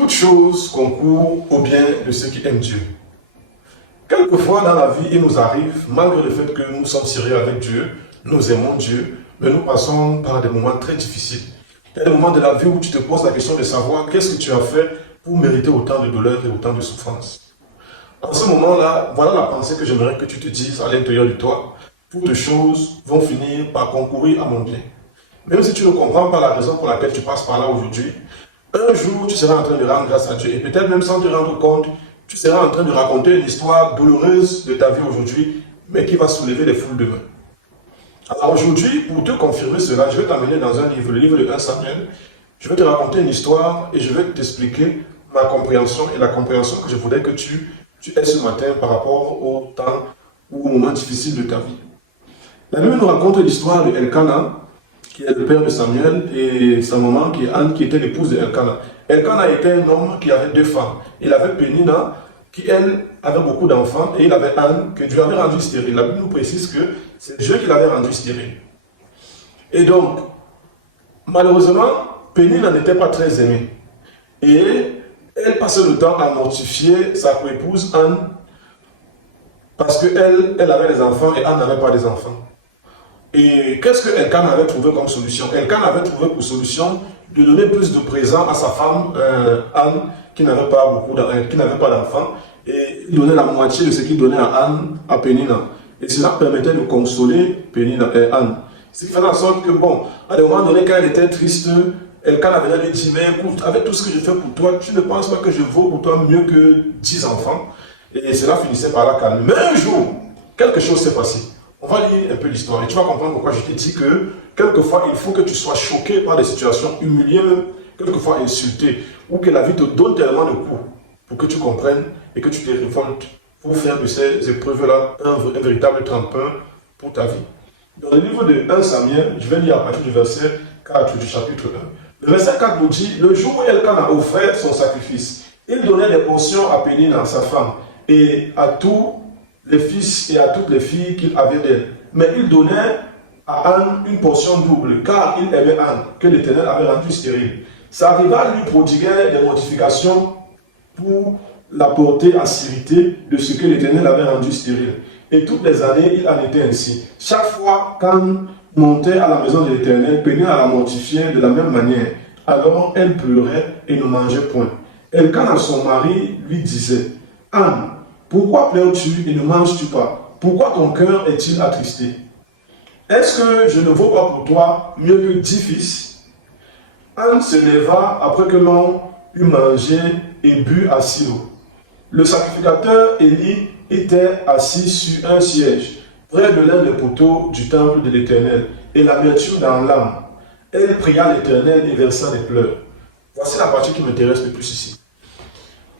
Toute chose concourt au bien de ceux qui aiment Dieu. Quelquefois dans la vie, il nous arrive, malgré le fait que nous sommes sérieux avec Dieu, nous aimons Dieu, mais nous passons par des moments très difficiles. Il y a des moments de la vie où tu te poses la question de savoir qu'est-ce que tu as fait pour mériter autant de douleur et autant de souffrance. En ce moment-là, voilà la pensée que j'aimerais que tu te dises à l'intérieur de toi. Toutes choses vont finir par concourir à mon bien. Même si tu ne comprends pas la raison pour laquelle tu passes par là aujourd'hui, un jour tu seras en train de rendre grâce à Dieu. Et peut-être même sans te rendre compte, tu seras en train de raconter une histoire douloureuse de ta vie aujourd'hui, mais qui va soulever les foules demain. Alors aujourd'hui, pour te confirmer cela, je vais t'amener dans un livre, le livre de 1 Samuel. Je vais te raconter une histoire et je vais t'expliquer ma compréhension et la compréhension que je voudrais que tu aies ce matin par rapport au temps ou au moment difficile de ta vie. La Bible nous raconte l'histoire de Elkana, qui est le père de Samuel, et sa maman qui est Anne, qui était l'épouse de Elkana. Elkana était un homme qui avait deux femmes. Il avait Pénina, qui elle avait beaucoup d'enfants, et il avait Anne, que Dieu avait rendu stérile. La Bible nous précise que c'est Dieu qui l'avait rendu stérile. Et donc, malheureusement, Pénina n'était pas très aimée. Et elle passait le temps à mortifier sa coépouse Anne, parce qu'elle avait des enfants et Anne n'avait pas des enfants. Et qu'est-ce que Elkana avait trouvé comme solution? Elkana avait trouvé pour solution de donner plus de présents à sa femme Anne, qui n'avait pas d'enfants, et il donnait la moitié de ce qu'il donnait à Anne, à Pénina. Et cela permettait de consoler Pénina et Anne. Ce qui faisait en sorte que, bon, à un moment donné, quand elle était triste, Elkana venait lui dire, mais écoute, avec tout ce que je fais pour toi, tu ne penses pas que je vaux pour toi mieux que 10 enfants? Et cela finissait par la calmer. Mais un jour, quelque chose s'est passé. On va lire un peu l'histoire et tu vas comprendre pourquoi je t'ai dit que quelquefois il faut que tu sois choqué par des situations humiliées, quelquefois insultées, ou que la vie te donne tellement de coups pour que tu comprennes et que tu te révoltes pour faire de ces épreuves-là un véritable tremplin pour ta vie. Dans le livre de 1 Samuel, je vais lire à partir du verset 4 du chapitre 1. Le verset 4 nous dit, le jour où Elkana offrait son sacrifice, il donnait des portions à Pénina, sa femme, et à tous les fils et à toutes les filles qu'il avait d'elle. Mais il donnait à Anne une portion double, car il aimait Anne, que l'Éternel avait rendue stérile. Sa rivale lui prodiguait des mortifications pour la porter à s'irriter de ce que l'Éternel avait rendu stérile. Et toutes les années, il en était ainsi. Chaque fois qu'Anne montait à la maison de l'Éternel, Pénina la mortifiait de la même manière. Alors elle pleurait et ne mangeait point. Elkana, son mari, lui disait, Anne, pourquoi pleures-tu et ne manges-tu pas? Pourquoi ton cœur est-il attristé? Est-ce que je ne vaux pas pour toi mieux que 10 fils? Anne se leva après que l'on eut mangé et bu à Silo. Le sacrificateur Élie était assis sur un siège, près de l'un des poteaux du temple de l'Éternel, et l'amertume dans l'âme. Elle pria l'Éternel et versa des pleurs. Voici la partie qui m'intéresse le plus ici.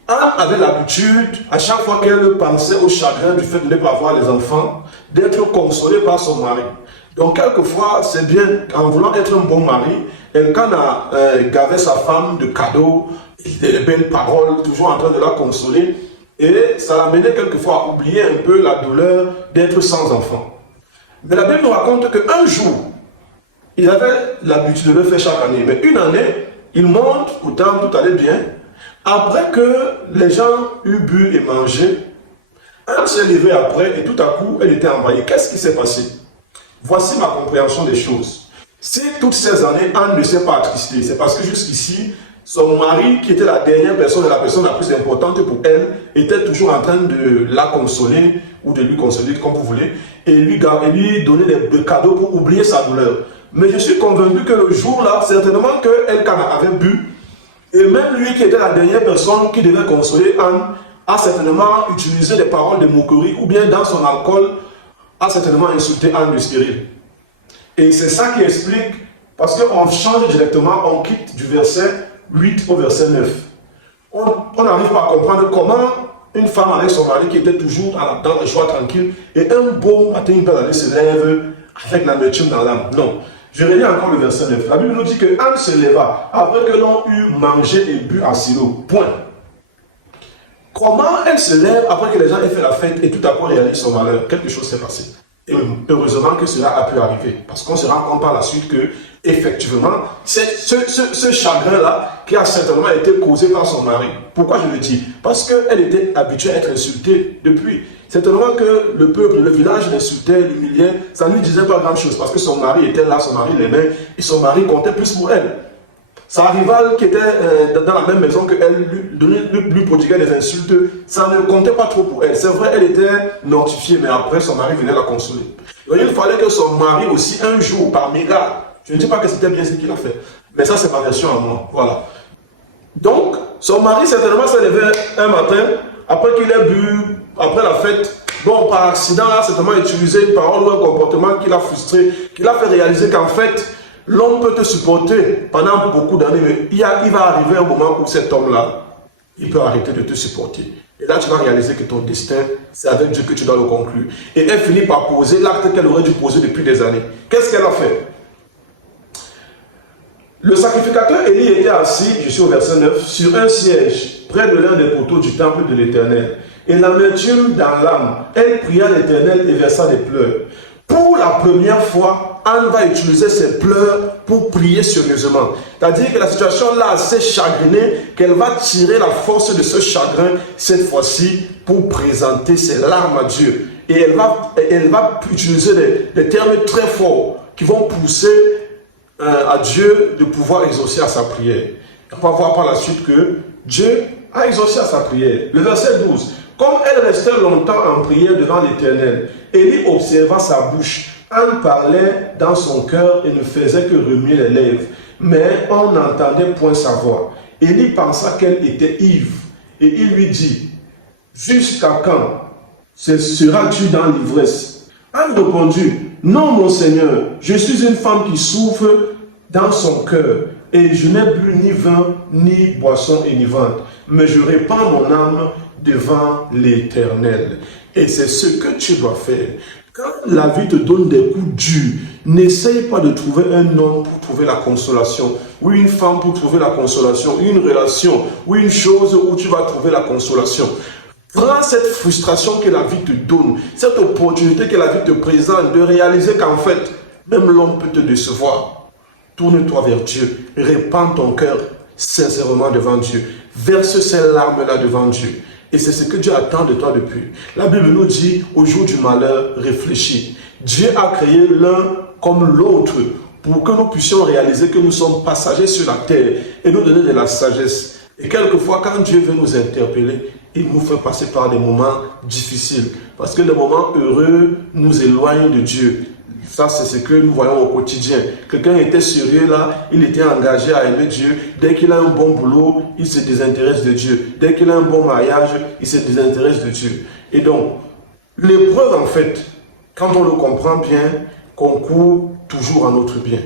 Anne avait l'habitude, à chaque fois qu'elle pensait au chagrin du fait de ne pas avoir les enfants, d'être consolée par son mari. Donc quelquefois, c'est bien, en voulant être un bon mari, Elkana gavait sa femme de cadeaux, de belles paroles, toujours en train de la consoler, et ça l'amenait quelquefois à oublier un peu la douleur d'être sans enfant. Mais la Bible nous raconte qu'un jour, il avait l'habitude de le faire chaque année, mais une année, il monte au temple, tout allait bien. Après que les gens eurent bu et mangé, Anne s'est levée après et tout à coup, elle était envahie. Qu'est-ce qui s'est passé? Voici ma compréhension des choses. Si toutes ces années, Anne ne s'est pas attristée, c'est parce que jusqu'ici, son mari, qui était la dernière personne et la personne la plus importante pour elle, était toujours en train de la consoler, ou de lui consoler, comme vous voulez, et lui donner des cadeaux pour oublier sa douleur. Mais je suis convaincu que le jour-là, certainement que Elkana avait bu, et même lui qui était la dernière personne qui devait consoler Anne, a certainement utilisé des paroles de moquerie ou bien dans son alcool, a certainement insulté Anne de stérile. Et c'est ça qui explique, parce qu'on change directement, on quitte du verset 8 au verset 9. On n'arrive pas à comprendre comment une femme avec son mari qui était toujours dans la joie tranquille, et un beau matin, une belle année se lève avec l'amertume dans l'âme. Non. Je relis encore le verset 9. La Bible nous dit que Anne se leva après que l'on eut mangé et bu à Silo. Point. Comment elle se lève après que les gens aient fait la fête et tout à coup réalise son malheur? Quelque chose s'est passé. Et heureusement que cela a pu arriver. Parce qu'on se rend compte par la suite que Effectivement, c'est ce chagrin-là qui a certainement été causé par son mari. Pourquoi je le dis? Parce qu'elle était habituée à être insultée depuis. Certainement que le peuple, le village l'insultait, l'humiliait, ça ne lui disait pas grand-chose parce que son mari était là, son mari l'aimait et son mari comptait plus pour elle. Sa rivale qui était dans la même maison qu'elle lui prodiguait des insultes, ça ne comptait pas trop pour elle. C'est vrai, elle était mortifiée, mais après son mari venait la consoler. Donc, il fallait que son mari aussi, un jour, par miracle, je ne dis pas que c'était bien ce qu'il a fait, mais ça c'est ma version à moi, voilà. Donc, son mari certainement s'est levé un matin, après qu'il ait bu, après la fête, bon, par accident, a certainement utilisé une parole ou un comportement qui l'a frustré, qui l'a fait réaliser qu'en fait, l'homme peut te supporter pendant beaucoup d'années, mais il va arriver un moment où cet homme-là, il peut arrêter de te supporter. Et là, tu vas réaliser que ton destin, c'est avec Dieu que tu dois le conclure. Et elle finit par poser l'acte qu'elle aurait dû poser depuis des années. Qu'est-ce qu'elle a fait? Le sacrificateur Élie était assis, je suis au verset 9, sur un siège, près de l'un des poteaux du temple de l'Éternel. Et l'amertume dans l'âme, elle pria l'Éternel et versa des pleurs. Pour la première fois, Anne va utiliser ses pleurs pour prier sérieusement. C'est-à-dire que la situation l'a assez chagrinée qu'elle va tirer la force de ce chagrin cette fois-ci pour présenter ses larmes à Dieu. Et elle va utiliser des termes très forts qui vont pousser à Dieu de pouvoir exaucer à sa prière. On va voir par la suite que Dieu a exaucé à sa prière. Le verset 12. Comme elle restait longtemps en prière devant l'Éternel, Élie observa sa bouche. Anne parlait dans son cœur et ne faisait que remuer les lèvres, mais on n'entendait point sa voix. Élie pensa qu'elle était ivre, et il lui dit, « Jusqu'à quand seras-tu dans l'ivresse » Anne répondit, « Non, mon Seigneur, je suis une femme qui souffre dans son cœur, et je n'ai bu ni vin, ni boisson énivante, mais je répands mon âme devant l'Éternel. » Et c'est ce que tu dois faire. Quand la vie te donne des coups durs, n'essaye pas de trouver un homme pour trouver la consolation, ou une femme pour trouver la consolation, une relation, ou une chose où tu vas trouver la consolation. Prends cette frustration que la vie te donne, cette opportunité que la vie te présente de réaliser qu'en fait, même l'homme peut te décevoir. Tourne-toi vers Dieu, répands ton cœur sincèrement devant Dieu, verse ces larmes-là devant Dieu. Et c'est ce que Dieu attend de toi depuis. La Bible nous dit, au jour du malheur, réfléchis. Dieu a créé l'un comme l'autre pour que nous puissions réaliser que nous sommes passagers sur la terre et nous donner de la sagesse. Et quelquefois, quand Dieu veut nous interpeller, il nous fait passer par des moments difficiles. Parce que les moments heureux nous éloignent de Dieu. Ça, c'est ce que nous voyons au quotidien. Quelqu'un était sérieux là, il était engagé à aimer Dieu. Dès qu'il a un bon boulot, il se désintéresse de Dieu. Dès qu'il a un bon mariage, il se désintéresse de Dieu. Et donc, l'épreuve, en fait, quand on le comprend bien, concourt toujours à notre bien.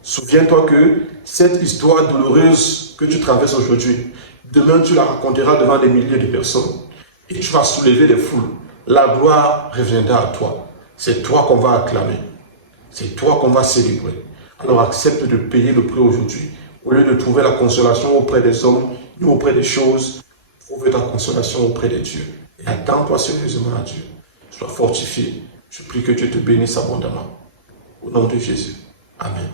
Souviens-toi que cette histoire douloureuse que tu traverses aujourd'hui, demain tu la raconteras devant des milliers de personnes. Et tu vas soulever des foules. La gloire reviendra à toi. C'est toi qu'on va acclamer. C'est toi qu'on va célébrer. Alors accepte de payer le prix aujourd'hui. Au lieu de trouver la consolation auprès des hommes ou auprès des choses, trouve ta consolation auprès de Dieu. Et attends-toi sérieusement à Dieu. Sois fortifié. Je prie que Dieu te bénisse abondamment. Au nom de Jésus. Amen.